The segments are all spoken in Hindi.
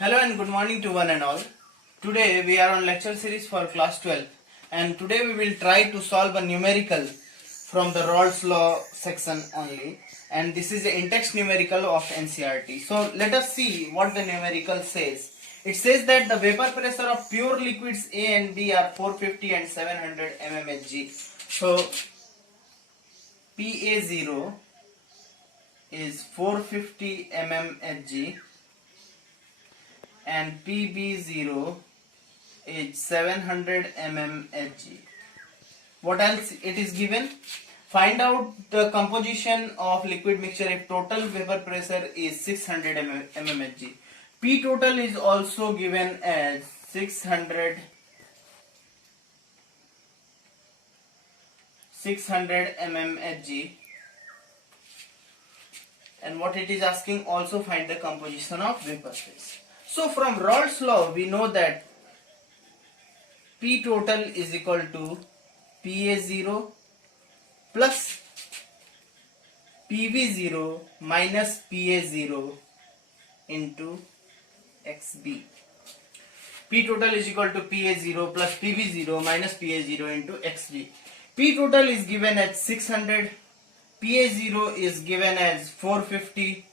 Hello and good morning to one and all. Today we are on lecture series for class 12 and today we will try to solve a numerical from the Raoult's law section only, and this is the in-text numerical of NCERT. So let us see what the numerical says. It says that the vapor pressure of pure liquids A and B are 450 and 700 mmHg. So PA0 is 450 mmHg and PB0 is 700 mmHg. What else it is given? Find out the composition of liquid mixture if total vapor pressure is 600 mmHg. P total is also given as 600 mmHg, and what it is asking, also find the composition of vapor phase. So from Raoult's law we know that P total is equal to PA0 plus PV0 minus PA0 into XB. P total is equal to PA0 plus PV0 minus PA0 into XB. P total is given as 600, PA0 is given as 450.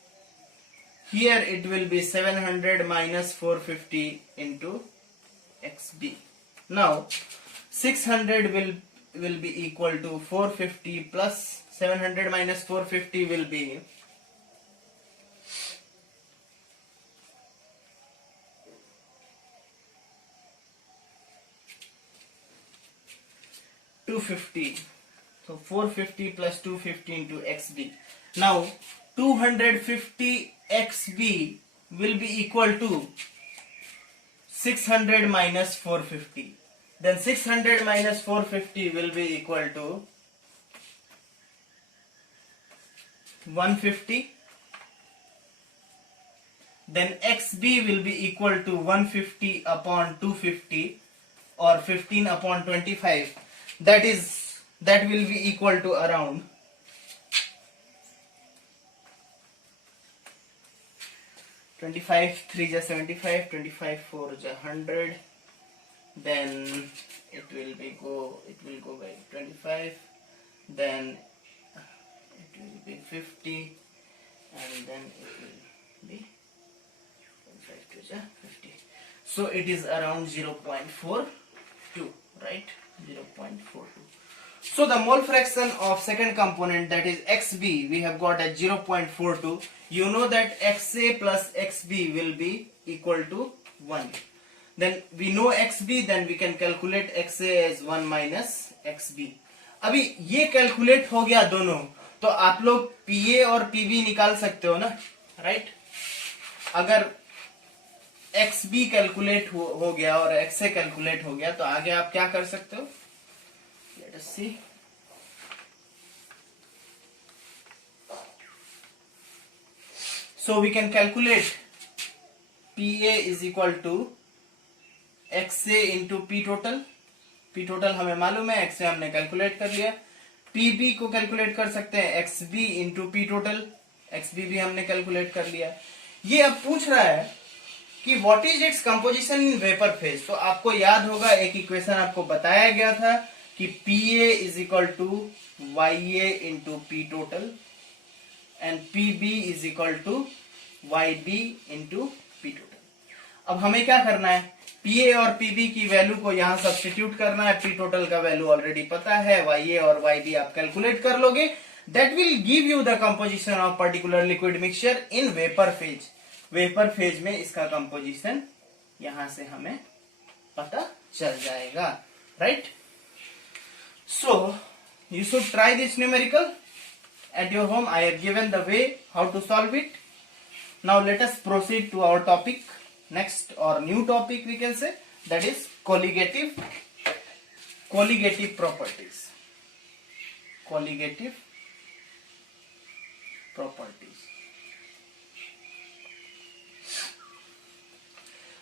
Here it will be 700 minus 450 into XB. Now 600 will be equal to 450 plus 700 minus 450 will be 250. So 450 plus 250 into XB. Now 250 XB will be equal to 600 minus 450. Then 600 minus 450 will be equal to 150. Then XB will be equal to 150 upon 250 or 15 upon 25. That will be equal to around 25 3 is 75, 25 4 is 100. Then it will go by 25. Then it will be 50, and then it will be 25 2 is 50. So it is around 0.42, right? 0.42. So the mole fraction of second component, that is XB, we have got at 0.42. You know that XA plus XB will be equal to 1. Then we know XB, then we can calculate XA as 1 minus XB. अभी ये कैलकुलेट हो गया दोनों, तो आप लोग PA और PB निकाल सकते हो ना, राइट? अगर XB कैलकुलेट हो गया और XA कैलकुलेट हो गया, तो आगे आप क्या कर सकते हो? Let us see. So we can calculate PA is equal to XA into P total. P total हमें मालूम है, XA हमने कैलकुलेट कर लिया. PB को कैलकुलेट कर सकते हैं XB into P total. XB भी हमने कैलकुलेट कर लिया. ये अब पूछ रहा है कि what is its composition in vapour phase. तो आपको याद होगा, एक इक्वेशन आपको बताया गया था कि PA is equal to YA into P total and PB is equal to YB into P total. अब हमें क्या करना है? PA और PB की वैल्यू को यहां सब्स्टिट्यूट करना है. P total का वैल्यू ऑलरेडी पता है, YA और YB आप कैलकुलेट कर लोगे. That will give you the composition of particular liquid mixture in vapor phase. Vapour phase में इसका कंपोजिशन यहां से हमें पता चल जाएगा, right? So you should try this numerical at your home. I have given the way how to solve it. Now let us proceed to our topic, next or new topic we can say, that is colligative properties. Colligative properties.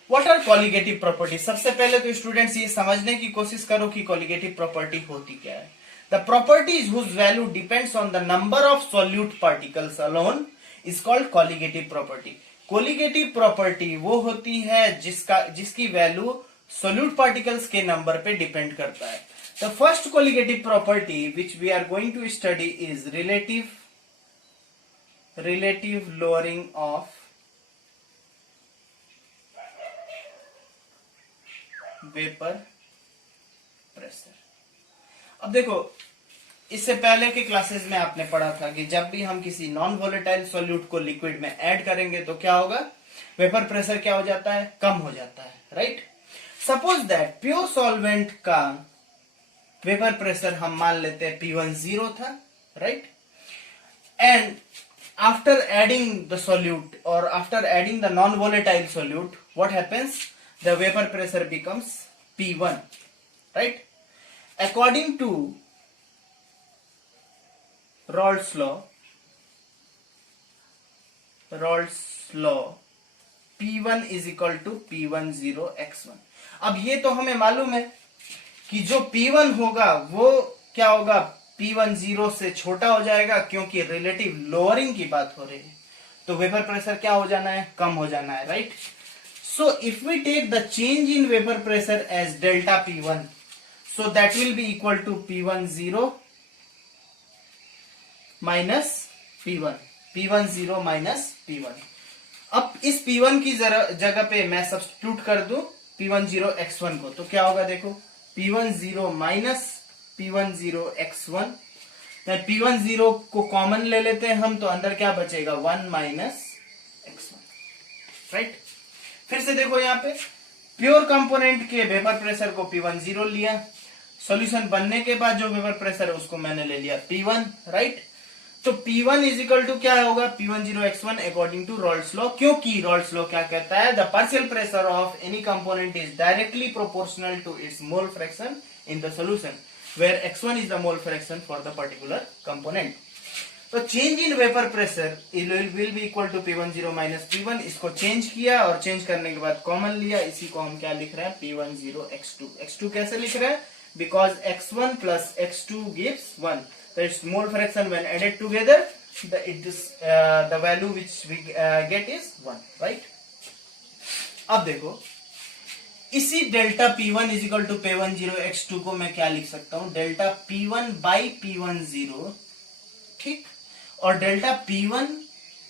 What are colligative properties? सबसे पहले तो स्टूडेंट्स ये समझने की कोशिश करो कि colligative property होती क्या है. The properties whose value depends on the number of solute particles alone is called colligative property. Colligative property वो होती है जिसकी वैल्यू सोल्यूट पार्टिकल्स के नंबर पे डिपेंड करता है. The first colligative property which we are going to study is relative lowering of vapour pressure. अब देखो, इससे पहले के क्लासेस में आपने पढ़ा था कि जब भी हम किसी नॉन वोलेटाइल सॉल्यूट को लिक्विड में ऐड करेंगे तो क्या होगा, वेपर प्रेशर क्या हो जाता है, कम हो जाता है, right. Suppose that pure solvent का वेपर प्रेशर हम मान लेते हैं P1 0 था, right. And after adding the solute or after adding the non-volatile solute, what happens? The vapor pressure becomes P1, right? According to Raoult's law, P1 is equal to P10 x1. अब ये तो हमें मालूम है कि जो P1 होगा वो क्या होगा, P10 से छोटा हो जाएगा, क्योंकि रिलेटिव लोअरिंग की बात हो रही है. तो वेपर प्रेशर क्या हो जाना है, कम हो जाना है, right. So if we take the change in vapour pressure as delta P1, so that will be equal to P10 minus P1, P10 minus P1. अब इस P1 की जगह पे मैं सब्स्टिट्यूट कर दूं P10 x1 को, तो क्या होगा, देखो P10 minus P10 x1. P10 को कॉमन ले लेते हैं हम, तो अंदर क्या बचेगा, 1 माइनस x1, राइट. फिर से देखो यहाँ पे प्योर कंपोनेंट के वेपर प्रेशर को P10 लिया, सॉल्यूशन बनने के बाद जो वेपर प्रेशर है उसको मैंने ले लिया P1, राइट. तो P1 इज इक्वल टू क्या होगा, P10 x1 according to रॉल्ट्स law, क्योंकि रॉल्ट्स लॉ क्या कहता है, the partial pressure of any component is directly proportional to its mole fraction in the solution, where x1 is the mole fraction for the particular component. तो change in vapor pressure will be equal to P10 minus P1. इसको चेंज किया और चेंज करने के बाद कॉमन लिया, इसी को हम क्या लिख रहे हैं, P10 x2. x2 कैसे लिख रहे हैं, because x1 plus x2 gives 1. So its mole fraction when added together, the value which we get is 1, right. अब देखो, इसी delta P1 is equal to P10 x2 को मैं क्या लिख सकता हूं, डेल्टा P1 बाई P10, ठीक. और डेल्टा P1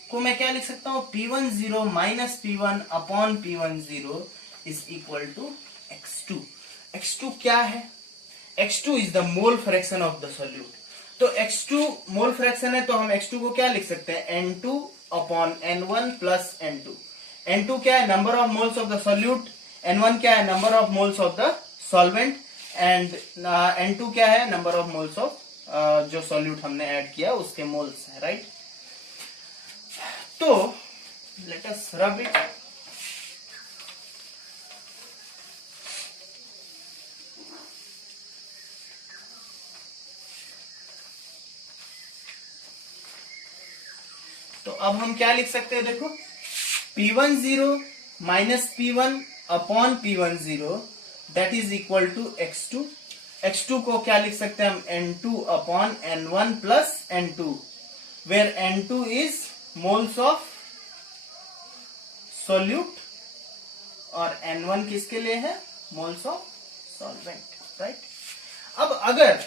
को मैं क्या लिख सकता हूं, P10 minus P1 upon P10 is equal to x2. x2 क्या है, x2 is the mole fraction of the solute. तो x2 मोल फ्रैक्शन है, तो हम x2 को क्या लिख सकते हैं, N2 upon N1 plus N2. N2 क्या है, number of moles of the solute, N1 क्या है, number of moles of the solvent, and N2 क्या है, नंबर ऑफ मोल्स ऑफ जो सॉल्यूट हमने ऐड किया उसके मोल्स है, राइट. तो लेट अस रब इट. तो अब हम क्या लिख सकते हैं, देखो P10 minus P1 upon P10 that is equal to x2. x2 को क्या लिख सकते हैं हम, N2 upon N1 plus N2, where N2 is moles of solute और N1 किसके लिए है, मोल्स ऑफ सॉल्वेंट, राइट. अब अगर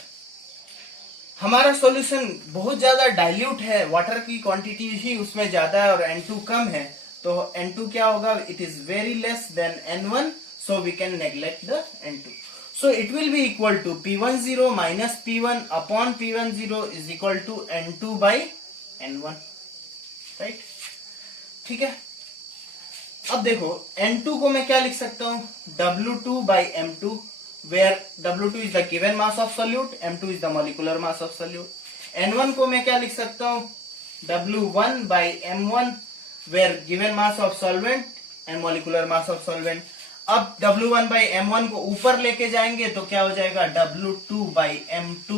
हमारा सॉल्यूशन बहुत ज्यादा डाइल्यूट है, वाटर की क्वांटिटी ही उसमें ज्यादा है और N2 कम है, तो N2 क्या होगा, it is very less than N1, so we can neglect the N2. So it will be equal to P10 minus P1 upon P10 is equal to N2 by N1, right. ठीक है. अब देखो N2 को मैं क्या लिख सकता हूं, W2 by M2, where W2 is the given mass of solute, M2 is the molecular mass of solute. N1 को मैं क्या लिख सकता हूं, W1 by M1, where given mass of solvent and molecular mass of solvent. अब W1 by M1 को ऊपर लेके जाएंगे तो क्या हो जाएगा, W2 by M2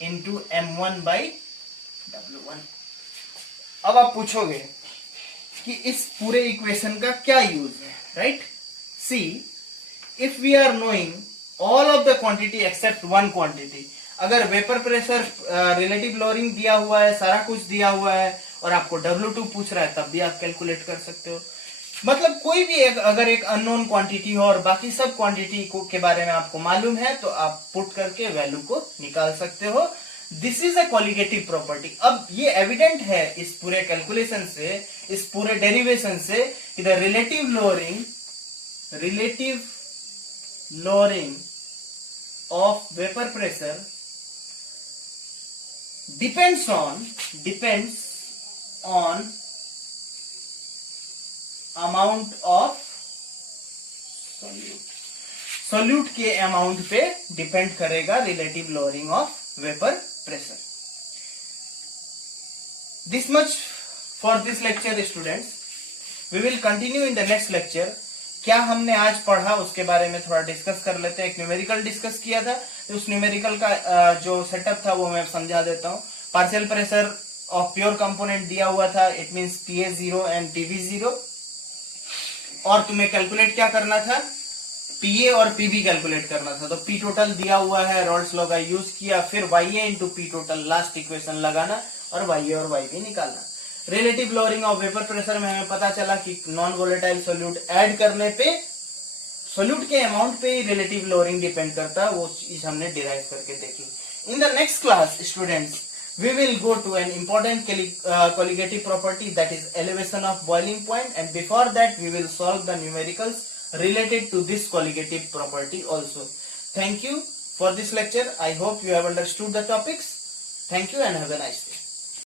into M1 by W1. अब आप पूछोगे कि इस पूरे इक्वेशन का क्या यूज है, right. See, if we are knowing all of the quantity except one quantity, अगर वेपर प्रेशर रिलेटिव लोअरिंग दिया हुआ है, सारा कुछ दिया हुआ है, और आपको W2 पूछ रहा है तब भी आप कैलकुलेट कर सकते हो। मतलब कोई भी अगर एक अननोन क्वांटिटी हो और बाकी सब क्वांटिटी को के बारे में आपको मालूम है तो आप पुट करके वैल्यू को निकाल सकते हो। This is a qualitative property. अब ये एविडेंट है इस पूरे कैलकुलेशन से, इस पूरे डेरिवेशन से कि the relative lowering of vapor pressure depends on amount of solute के अमाउंट पे डिपेंड करेगा relative lowering of vapour pressure. This much for this lecture students. We will continue in the next lecture. क्या हमने आज पढ़ा उसके बारे में थोड़ा डिस्कस कर लेते हैं। एक न्यूमेरिकल डिस्कस किया था, तो उस न्यूमेरिकल का जो सेटअप था वो मैं समझा देता हूँ। Partial pressure of pure component दिया हुआ था, it means PA0 and PB0, और तुम्हें कैलकुलेट क्या करना था, PA और PB कैलकुलेट करना था। तो P टोटल दिया हुआ है, रॉल्स लॉ का यूज किया, फिर YA into P total last equation लगाना और YA और YB निकालना। Relative lowering of vapour pressure में हमें पता चला कि नॉन वोलेटाइल सोल्यूट ऐड करने पे सोल्यूट के अमाउंट पे रिलेटिव लोअरिंग डिपेंड करता है, वो चीज हमने डिराइव करके देखी। इन the next class students we will go to an important colligative property, that is elevation of boiling point, and before that we will solve the numericals related to this colligative property also. Thank you for this lecture. I hope you have understood the topics. Thank you and have a nice day.